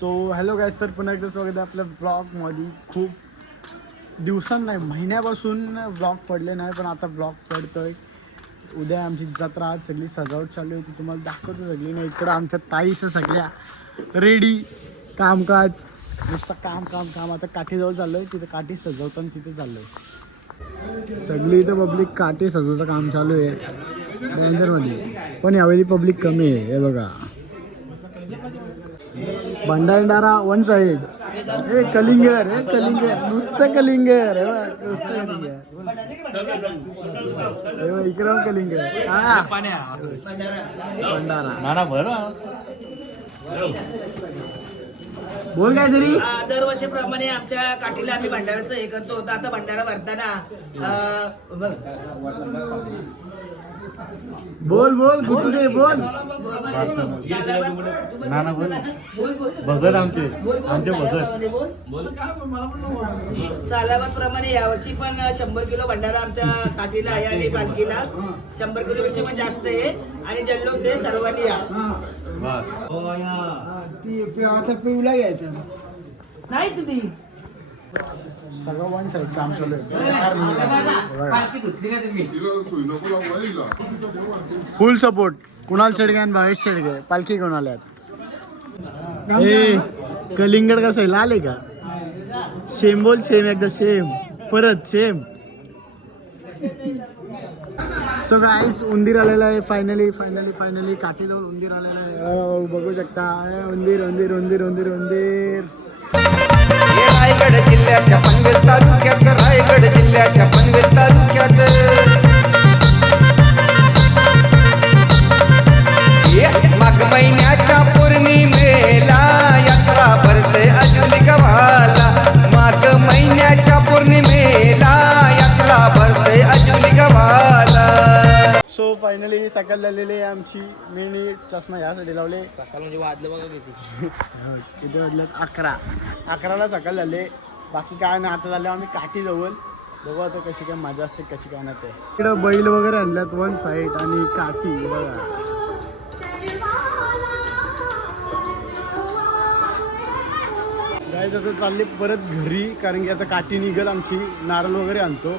So hello गाय sir पुन्हा एकदा स्वागत आहे आपल्या ब्लॉगमध्ये खूप दिवसां नाही महिन्यापासून ब्लॉग पडले नाही पण आता ब्लॉग पडतोय. उद्या आमची जत्रा आज सगळी सजावट चालू आहे ती तुम्हाला दाखवतो सगळी. नाही इकडं आमच्या ताईस सगळ्या रेडी कामकाज नुसतं काम काम काम. आता काठीजवळ चाललोय तिथे काठी सजवताना तिथे चाललोय. सगळी इथं पब्लिक काठी सजवचं काम चालू आहे. नंतरमध्ये पण यावेळी पब्लिक कमी आहे हे बघा. भंडारदारा वन साईड हे कलिंगर हे कलिंगर नुसतं कलिंगर. हे नुसतं कलिंगर. हे कलिंगर. हा. भंडारा. नाना बोल काय तरी आ, दरवर्षीप्रमाणे आमच्या काठीला आम्ही भंडाऱ्याचं हे करतो होतं आता भंडारा भरताना. बोल बोल कुठे दे बोल सालाबाद- नाना बोल बोल, बोल. भगत आमचे बोल, बोल. आमचे भगत सालाबादमध्ये बोल. सालाबाद प्रमाणे यावर्षी पण शंभर किलो भंडारा आमच्या काठीला आहे आणि पालखीला शंभर किलो पेक्षा पण जास्त आहे आणि जल्लोष आहे सर्वांनी या आता पिवला घ्यायचं. नाही किती सगळं वन साइड काम चालू फुल सपोर्ट कुणाल शेडगे आणि भावेश शेडगे. पालखी घेऊन आल्यात. ए कलिंगड कसं आहे? लाल आहे का? सेम बोल सेम एकदा सेम परत सेम सो गाईस उंदीर आलेला आहे फायनली फायनली फायनली काठी जाऊन उंदीर आलेला आहे. हो, बघू शकता. उंदीर उंदीर उंदीर उंदीर उंदीर. रायगड जिल्ह्याच्या पनवेल तालुक्यात रायगड जिल्ह्याच्या पनवेल तालुक्यात. फायनली सकाळ झालेली आहे आमची. मेनी चष्मा यासाठी लावले. सकाळ म्हणजे वाजलं बघा किती. किती वाजल्यात अकरा. अकराला सकाळ झाले. बाकी काय नाही आता झालं आम्ही काठी जवळ बघू आता कशी काय मजा असते कशी काय नाही ते. इकडं बैल वगैरे आणल्यात वन साईड आणि काठी बघा. गायच आता चालले परत घरी कारण की आता काठी निघल आमची. नारळ वगैरे आणतो.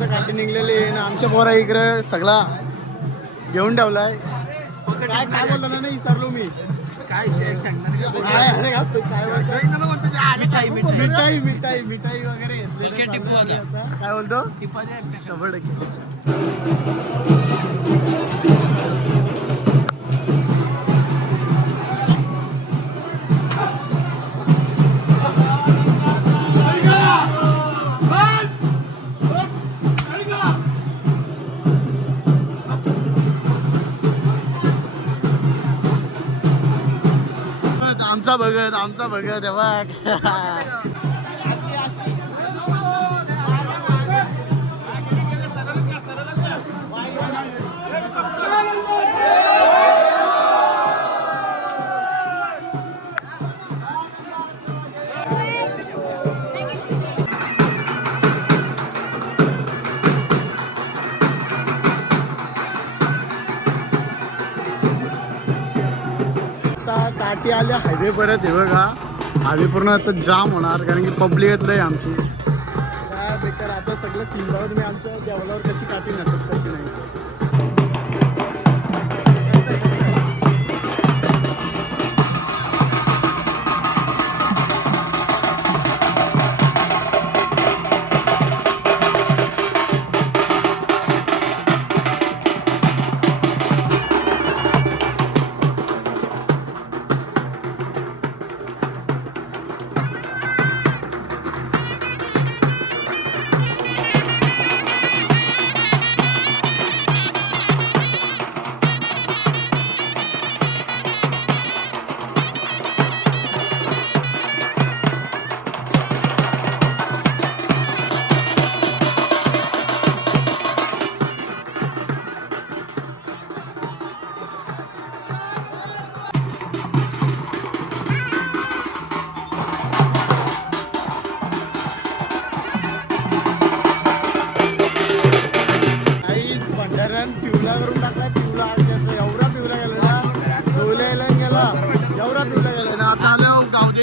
आता काठी निघलेली आहे आमच्या पोरा इकडे सगळा घेऊन ठेवलाय. काय काय बोलतो ना नाही विसरलो मी. काय? मिठाई मिठाई मिठाई. वगैरे. काय बोलतो? शंभर टक्के. बघत आमचा बघत बघ. आटी काठी आल्या हायवे परत आहे बघा. हायवे पूर्ण आता जाम होणार कारण की पब्लिक आहे आमची. काय बेकार आता सगळं सिंबावर मी आमच्या देवलावर कशी काठी नसतात कशी नाही.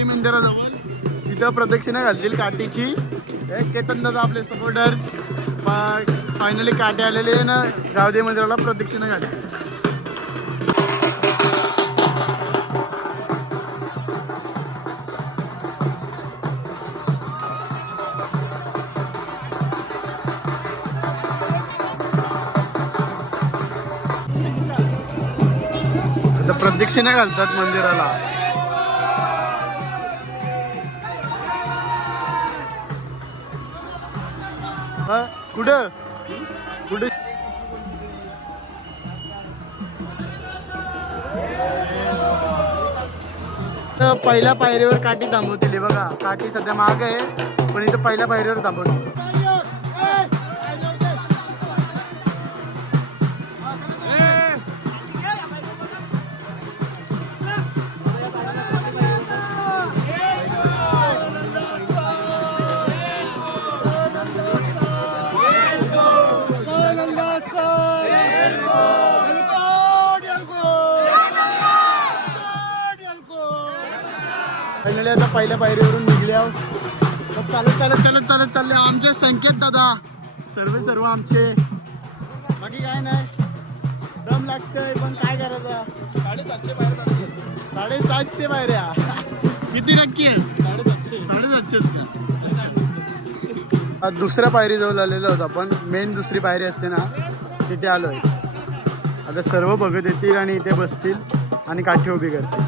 मंदिराजवळ. तिथं प्रदक्षिणा घालतील काठीची. हे केतन दादा आपले सपोर्टर्स फायनली काटे आलेले आहे ना गावदेव मंदिराला प्रदक्षिणा घालतील. आता प्रदक्षिणा घालतात मंदिराला. कुठं? कुठे? तर पहिल्या पायरीवर काठी थांबवतील बघा. काठी सध्या माग आहे पण इथं पहिल्या पायरीवर थांबवतील. पहिल्या पायरीवरून निघले आहोत तर चालत चालत चालत चालत चालले आमचे संकेत दादा. सर्व सर्व आमचे. बाकी काय नाही. दम लागतंय पण काय करायचं? साडेसातशे पायऱ्या किती नक्की आहे? साडेसातशे. साडेसातशेच का? दुसऱ्या पायरी जवळ आलेलो होतो आपण. मेन दुसरी पायरी असते ना तिथे आलोय. आता सर्व बघत येतील आणि इथे बसतील आणि काठी उभी करतील.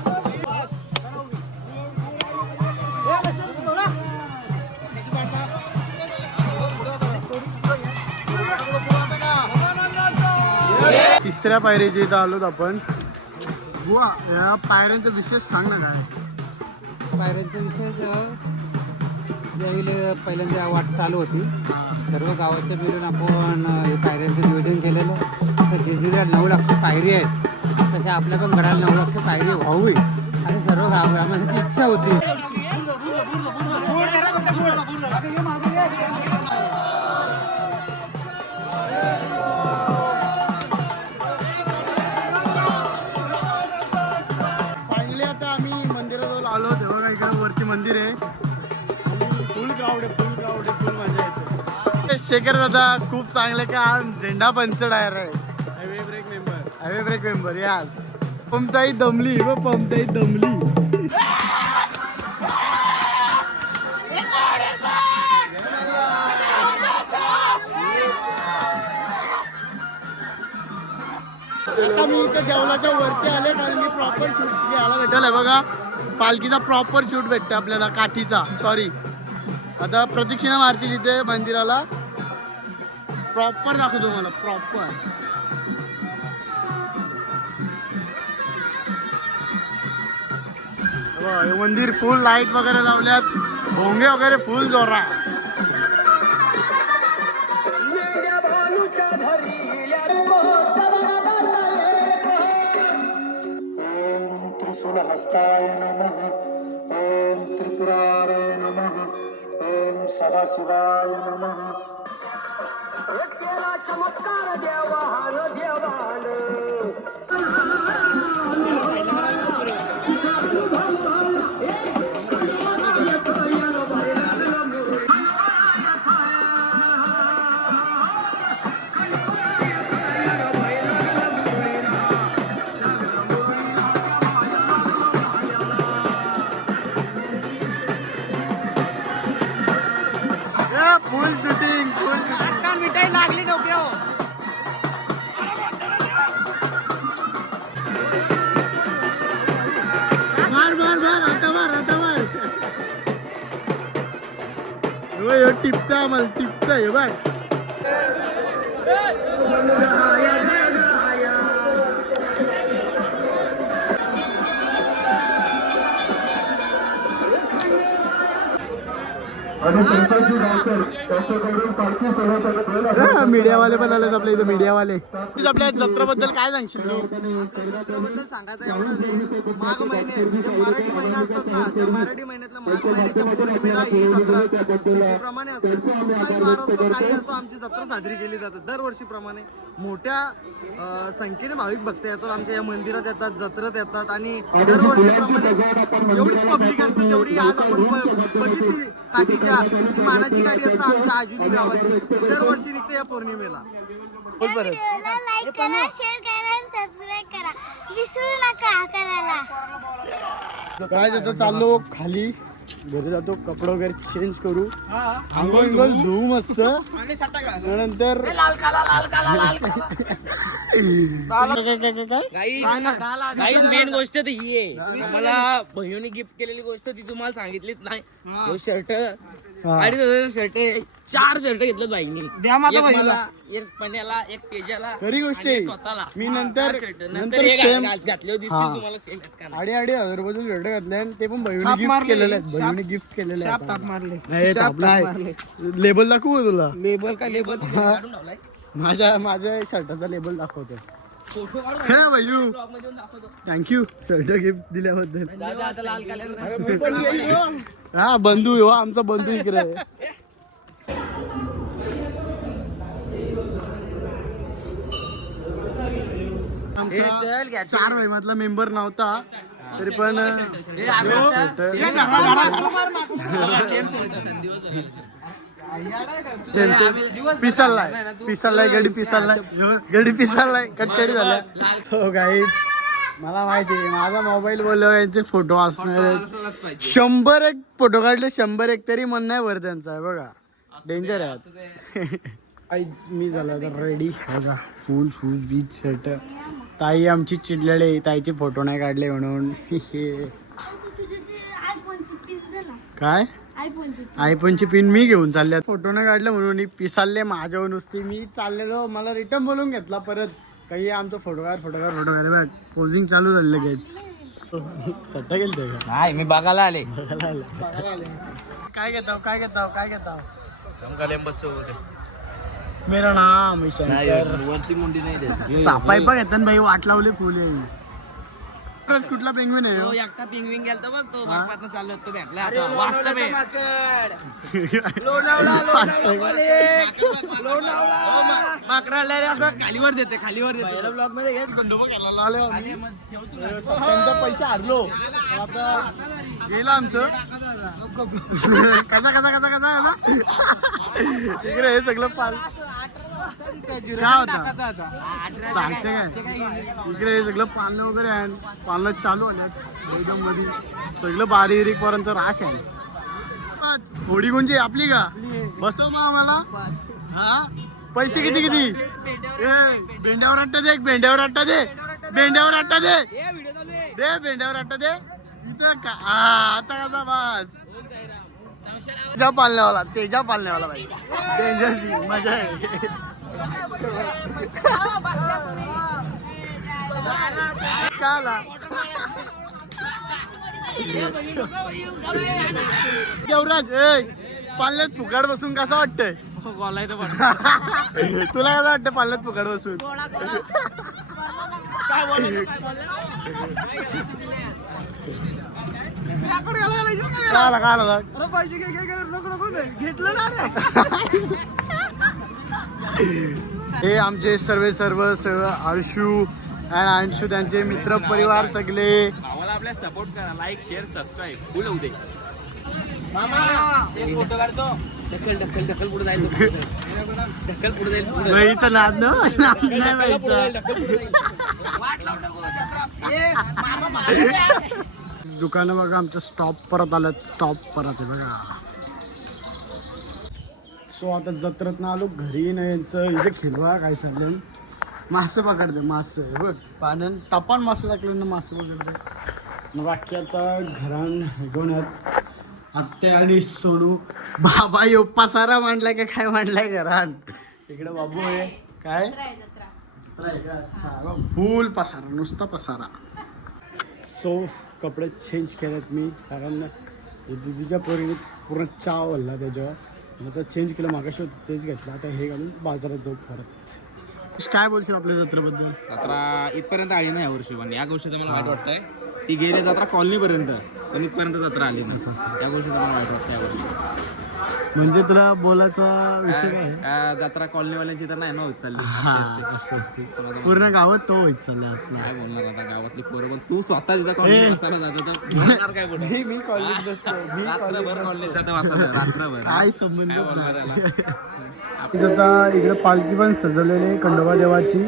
तिसऱ्या पायरीच्या इथं आलोत आपण बुवा या पायऱ्यांचा विशेष सांग ना काय? पायऱ्यांचा विषय ज्यावेळी पहिल्यांदा वाट चालू होती. सर्व गावाच्या मिळून आपण अ, हे पायऱ्यांचं नियोजन केलेलं. तसं जेजुरीला नऊ लक्ष पायरी आहेत. तशा आपल्या पण घराला नऊ लक्ष पायरी व्हावी आणि सर्व गाव ग्रामांची इच्छा होती. शेखर दादा खूप चांगले का? झेंडा पंच डायर आहे highway break member highway break member यास पंपताई दमली व पंपताई दमली. आता मी इथे देवळाच्या वरती आले कारण की प्रॉपर शूट घ्यायला भेटेल. बघा. पालखीचा प्रॉपर शूट भेटते आपल्याला काठीचा. सॉरी आता प्रदक्षिणा मारतील इथे मंदिराला. प्रॉपर दाखवतो मला प्रॉपर. हे मंदिर फुल लाइट वगैरे लावल्यात भोंगे वगैरे फुल जोरा हस्ताय नम ओम त्रिपुराय नम ओम सदाशिवाय नम. चमत्कार देवान देवान टिपता आम्हाला टिपता हे बघ मीडियावाले पण आलेत आपल्या इथे मीडियावाले. आपल्या जत्रेबद्दल काय सांगशील? जत्राबद्दल सांगायचं एवढंच आहे माघ महिने मराठी महिना असतात ना त्या मराठी महिन्यातल्या माघ महिन्याच्या पौर्णिमेला ही जत्रा असते प्रमाणे असते कुठलाही वार असतो काही असो आमची जत्रा साजरी केली जाते. दरवर्षीप्रमाणे मोठ्या संख्येने भाविक भक्त येतात. आमच्या या मंदिरात येतात जत्रेत येतात. आणि दरवर्षीप्रमाणे एवढीच पब्लिक असते तेवढी आज आपण बघितली. काठीच्या जी मानाची गाडी असते आमच्या आजुली गावाची. दरवर्षी निघते या पौर्णिमेला. बोल व्हिडिओला लाईक करा शेअर करा आणि सबस्क्राईब करा. विसरू नका करायला काय जातो चाललो खाली. घरी जातो कपडे वगैरे चेंज करू. आंघोळ बिंघोळ धुवू मस्त. नंतर काही मेन गोष्ट तर ही आहे. आम्हाला बहिणीने गिफ्ट केलेली गोष्ट ती तुम्हाला सांगितलीच नाही. तो शर्ट अडीच हजार शर्ट चार शर्ट घेतलं बाईंनी. एक मला एक पण्याला एक तेजाला खरी गोष्ट आणि आहे. एक स्वतःला. मी नंतर- चार shirt. नंतर same- दिसतील हा. तुम्हाला. अडी अडी हजार रुपयाचे शर्ट घातले आणि ते पण बहिणी गिफ्ट केलेले आहेत. बहिणी गिफ्ट केलेले ताप मारले. नाही ताप नाही. लेबल दाखवू का तुला? लेबल का लेबल काढून ठेवलाय. माझ्या माझ्या शर्टाचा लेबल दाखवतो. फोटो काढून हे भैयू blog मध्ये येऊन दाखवतो. थँक्यू शर्ट गिफ्ट दिल्याबद्दल. दादा आता लाल कलर हा बंधू हो आमचा बंधू इकडे चार महिन्यातला मेंबर नव्हता तरी पण पिसाललाय पिसाललाय गडी पिसाललाय गडी पिसाललाय कटकडी झाल्या. हो गाई मला माहिती आहे माझा मोबाईल बोललो यांचे फोटो असणार आहेत शंभर एक फोटो काढले शंभर एक तरी म्हणणं आहे बरं त्यांचा आहे बघा. डेंजर आहे. आईच मी झालो आता रेडी बघा फुल शूज बीच शर्ट ताई आमची चिडलेली ताईचे फोटो नाही काढले म्हणून. हे काय? आयफोनची आयफोनची पिन मी घेऊन चालले फोटो नाही काढले म्हणून पिसालले माझ्यावर नुसती. मी चाललेलो मला रिटर्न बोलून घेतला परत. काही आमचं फोटो काढ फोटो काढ फोटो काढ बघ पोझिंग चालू झालं लगेच. सट्टा गेलते नाही मी बघायला आले. काय घेताव काय घेताव काय घेताव? मेरा नाम है शंकर. सापाई पण घेतात भाई वाट लावली फुले खरंच कुठला पेंगविन आहे तो हो? एकटा पिंगविंग गेलता बघ तो चालत तो भेटला. आता वास्तव आहे. हो, मा- रे असं खालीवर देते खालीवर देते. ब्लॉगमध्ये घे. खंडोबा आलो आम्ही. अं, पैसे हारलो. आता गेलं आमचं. कसा कसा कसा कसा कसा? इकडे हे सगळं पाल काय होता? सांगते काय? इकडे हे सगळं पालन वगैरे आहे पालन चालू आल्यात एकदम मध्ये सगळं बारीक पर्यंत रास आहे. होडी कोणची आपली का? बसव मग आम्हाला. हा? पैसे किती किती? ए, भेंड्यावर अट्टा दे भेंड्यावर अट्टा दे. भेंड्यावर अट्टा दे. दे भेंड्यावर अट्टा दे. इथं का? हा आता कसा बस? तेजा पालण्यावाला तेजा पालण्यावाला भाई. डेंजर मजा आहे. देवराज ए पाल्यात फुकाड बसून कसं वाटतंय? तुला कसं वाटतं पाल्यात फुकाड बसून? काय घेतलं ना रे. हे आमचे सर्व सर्व सर्व आळशू आणि अंशू त्यांचे मित्र परिवार सगळे. भावाला आपल्या सपोर्ट करा. लाईक शेअर सबस्क्राईब फुल होऊ दे. मामा एक फोटो काढतो. ढकल ढकल ढकल पुढे जाईल. ढकल पुढे जाईल पुढे नाही तर नाद ना नाद नाही ढकल पुढे जाईल व्हायचा. दुकानं बघा आमचं स्टॉप परत आलं. स्टॉप परत आहे बघा. सो आता जत्रत ना आलो घरी ना यांचं हिचं खेळवा काय चालेल मासे पकडते मासे बघ पाण्यात टपान मासे टाकले ना मासे पकडते मग बाकी आता घरान घेऊन येत. आत्या आणि सोनू बाबा यो पसारा मांडलाय का काय मांडलाय घरान? इकडे बाबू आहे. काय? फुल पसारा नुसता पसारा. सो कपडे चेंज केलेत मी कारण दिदीच्या पोरीने पूर्ण चाव हल्ला त्याच्यावर आता चेंज केलं मागाशी होतं तेच घेतलं. आता हे घालून बाजारात जाऊ परत. काय बोलशील आपल्या जत्रेबद्दल? जत्रा इथपर्यंत आली नाही यावर्षी पण या गोष्टीचं मला वाईट वाटतंय. ती गेली जत्रा कॉलनीपर्यंत पण इथपर्यंत जत्रा आली नाही. या गोष्टीचं मला वाईट वाटतं यावर्षी. म्हणजे तुला बोलायचा विषय काय आहे? जत्रा कॉलनीवाल्यांची तर नाही ना होत चालली. हा असं असते. पूर्ण गावात तो होत चालला आतला. काय बोलणार आता गावातली पोरं पण? तू स्वतः तिथं कॉलनी बसायला जातो तर बोलणार काय पुढे मी मी कॉलेज बसतो. मी रात्रभर कॉलनीत जातं बसायला रात्रभर. काय संबंध काय बोलणार याला? आता इकडे पालखी पण सजवलेली आहे खंडोबा देवाची.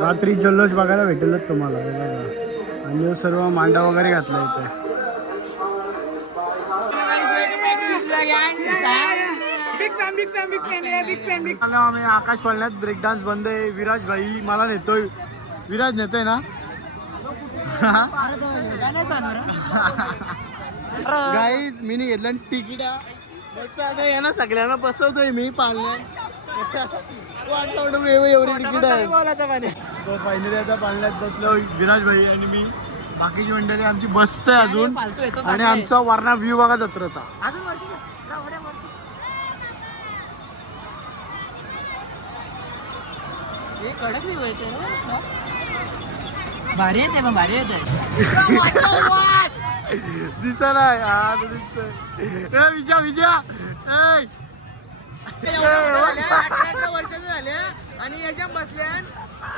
रात्री जल्लोष बघायला भेटेलच तुम्हाला. हे बघा. आणि सर्व मांडा वगैरे घातला इथे आलो आम्ही आकाश पाळण्यात ब्रेक डान्स बंद आहे. विराज भाई मला नेतोय. विराज नेतोय ना? गाईज मी नाही घेतलं तिकीट बस आता या ना सगळ्यांना बसवतोय मी पाळण्यात. एवढी तिकीट आहे. सो फायनली आता पाळण्यात बसलो विराज भाई आणि मी. बाकीची मंडळी आमची बसतंय अजून. आणि आमचा वारणा व्ह्यू बघा जत्रेचा. भारी येते मग भारी येते दिसा नाही तो दिसतोय विजया ए. वर्षाचं झाल्या आणि याच्या बसल्या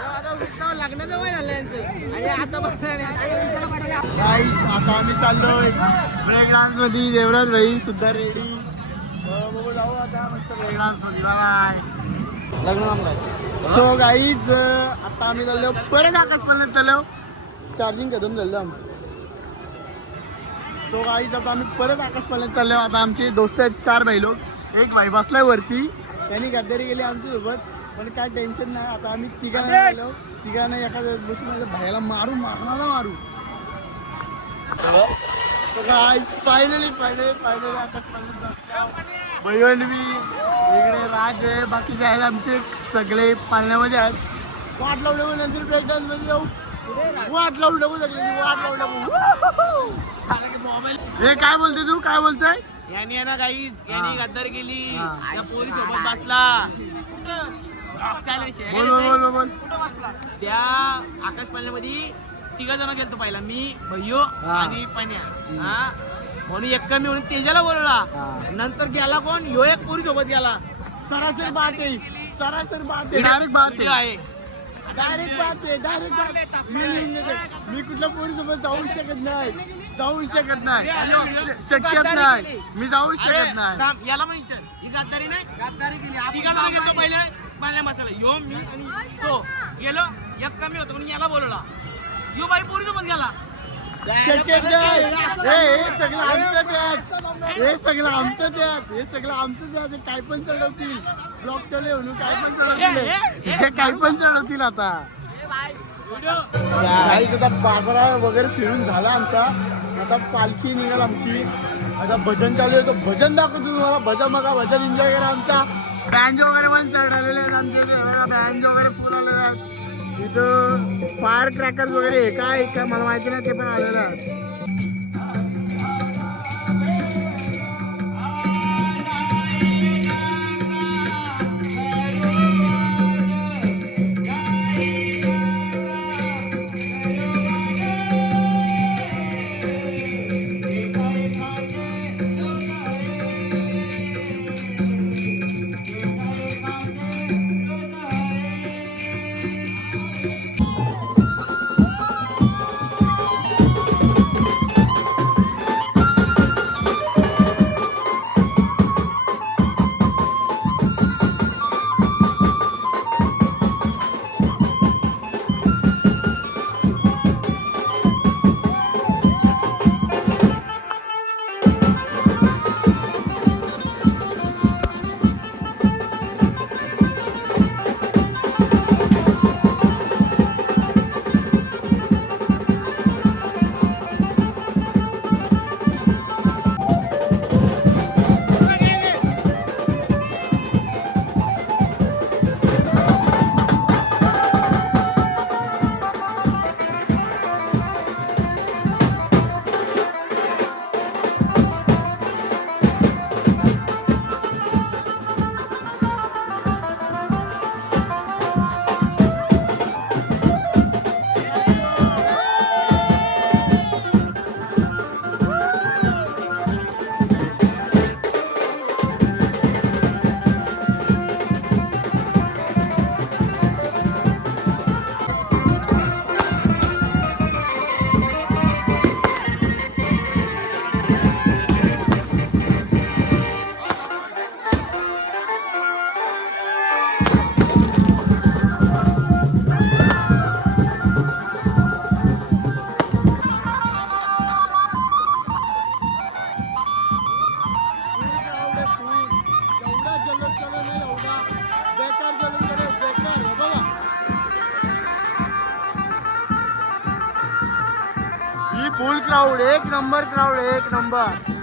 आता उत्सव लग्नाचं वय झालं आणि आता बसल्या आता आम्ही चाललोय ब्रेक डान्समध्ये देवराज भाई सुद्धा रेडी बघू जाऊ आता मस्त ब्रेक डान्समध्ये बाय सो गाईज आता आम्ही चाललो परत आकाश पडण्यात चाललो. चार्जिंग कदम झालं सो गाईज आता आम्ही परत आकाश पडण्यात चाललो. आता आमचे दोस्त आहेत चार भाई लोक. एक भाई बसलाय वरती. त्यांनी गद्दारी केली आमच्यासोबत. पण काय टेन्शन नाही. आता आम्ही तिघांना गेलो तिघांना एका बसून माझ्या भाईला मारू मारणारा मारू. फायनली फायनली फायनली आता भैवन मी इकडे राज आहे बाकीचे आहेत आमचे सगळे पाळण्यामध्ये आहेत. वाट लावू नको नंतर ब्रेक डान्समध्ये जाऊ. वाट लावू नको सगळे वाट लावू नको. हे काय बोलते तू? काय बोलतोय? यांनी आहे ना काही यांनी गद्दारी केली. त्या पोरी सोबत बसला. काय विषय? बोल बोल बोल बोल. त्या आकाश पाण्यामध्ये तिघ जण गेलतो पहिला मी भैयो आणि पण्या हा. म्हणून एक कमी म्हणून तेजाला बोलवला. हा. नंतर गेला कोण? ह्यो एक पोरी सोबत गेला. सरासरी बात. आहे सरासरी बात. आहे डायरेक्ट बात. आहे. डायरेक्ट बात. आहे डायरेक्ट बात मी लिहून देते. मी कुठल्या पोरीसोबत जाऊ शकत नाही. जाऊ शकत नाही. शक्यत नाही. मी जाऊ शकत नाही. याला विचार. ही गद्दारी नाही? गद्दारी केली. तिघा जण गेलो पहिले. पाण्या मसाला. यो मी आणि तो गेलो. एक कमी होतो म्हणून याला बोलवला. यो बाई पोरी सोबत गेला. हे हे सगळं आमचंच आहे हे सगळं आमचंच आहे हे सगळं आमचंच आहे काय पण चढवतील. ब्लॉक चले म्हणून काय पण चढवतील. हे काय पण चढवतील आता. आता बाजारा वगैरे फिरून झाला आमचा. आता पालखी निघाल आमची. आता भजन चालू आहे. तर भजन दाखवतो तुम्हाला. भजन बघा भजन एन्जॉय करा आमचा. बँज वगैरे पण चढलेले आहेत आमचे. बँज वगैरे फुल आलेले आहेत. तिथं फायर क्रॅकर्स वगैरे हे काय काय मला माहिती नाही ते पण आलेलं फुल क्राऊड एक नंबर क्राऊड एक नंबर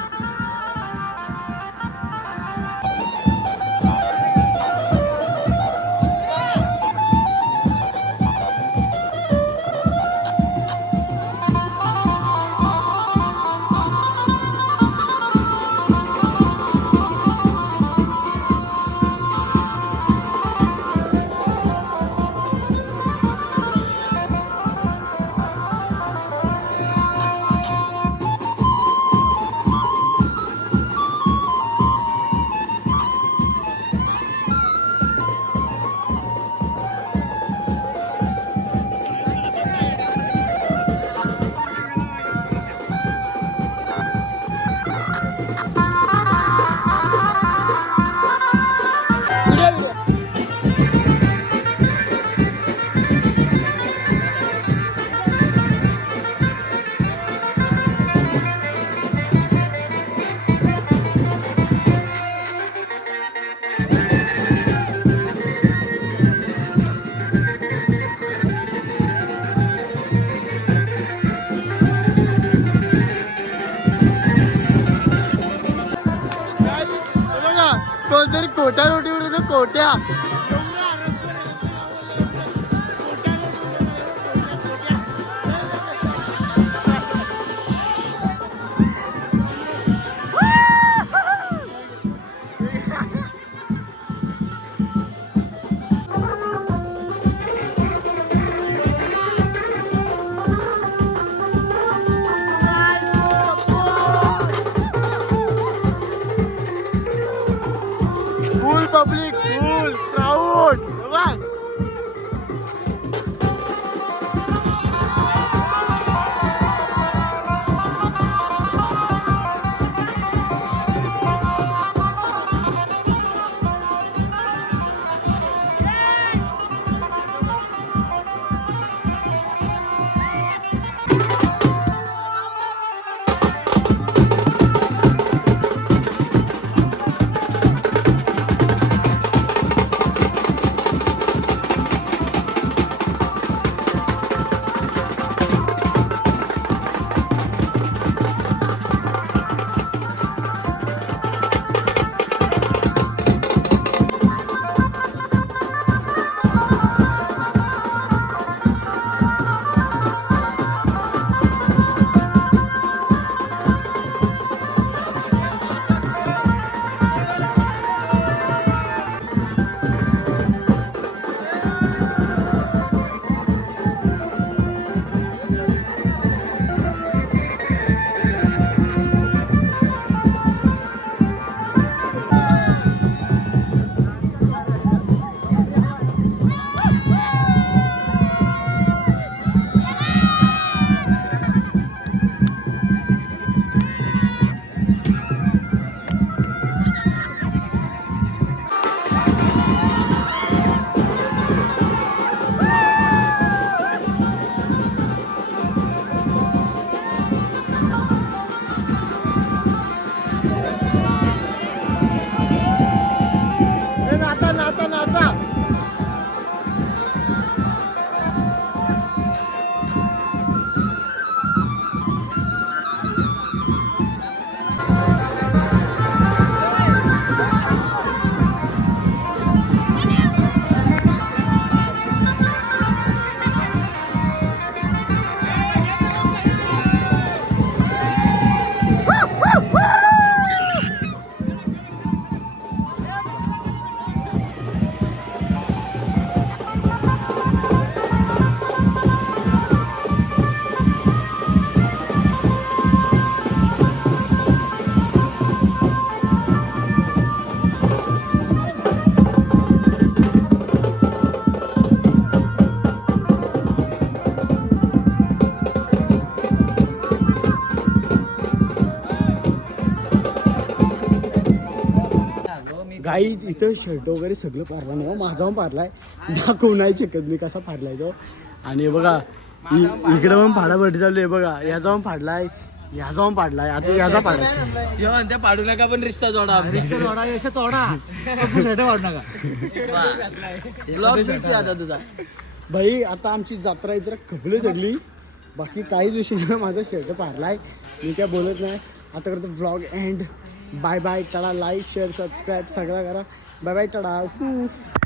येतो गाईज इथं शर्ट वगैरे सगळं पारलं नाही हो. माझा पण पारलाय. दाखवू नाही शकत मी कसा फाडलाय तो. आणि बघा इकडे पण फाडाफाडी चालू आहे बघा. याचा पण फाडलाय याचा पण पाडलाय आता याचा पाडायचा. त्या पाडू नका पण रिश्ता जोडा ब्लॉग फिक्स आहे आता तुझा. भाई आता आमची जत्रा इतर खपली सगळी. बाकी विषय नाही. माझा शर्ट पारला आहे मी काय बोलत नाही. आता करतो ब्लॉग एंड बाय बाय टाळा लाईक शेअर सबस्क्राईब सगळं करा बाय बाय टाळा